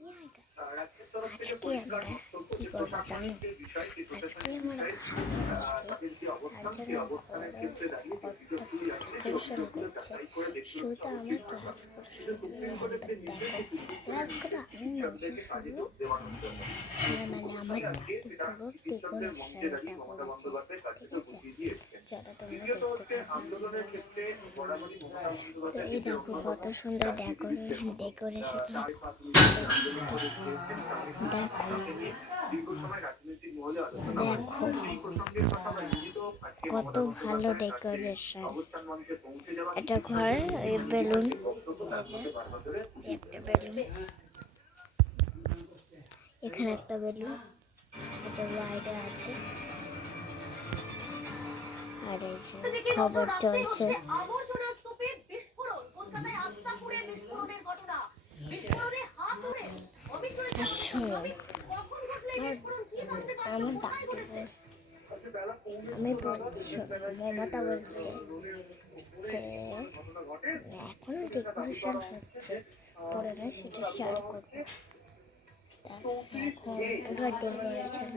আজকে আমরা কি করবো জানো? আজকে আমার ভাই আসবে, তার জন্য ডেকোরেশন করছে। শুধু আমার ক্লাস দেখো, ক্লাসগুলো আমি বলছি শুধু আমার দাদু পুরো ডেকোরেশনটা করেছে, ঠিক আছে? যারা তোমরা দেখতে পাবে। তো এই দেখো কত সুন্দর ডেকোরেশন দেখো দেখো কত ভালো ডেকোরেশন। এটা ঘরে বেলুন, একটা বেলুন, এখানে একটা বেলুন, এটা বাইরে আছে। আর এই যে খবর চলছে। আমার দাদু, আমি বলছি, মমতা বলছে যে এখন ডেকোরেশন হচ্ছে, পরে না সেটা শেয়ার করবো। এখন পুরো ডেকোরেশন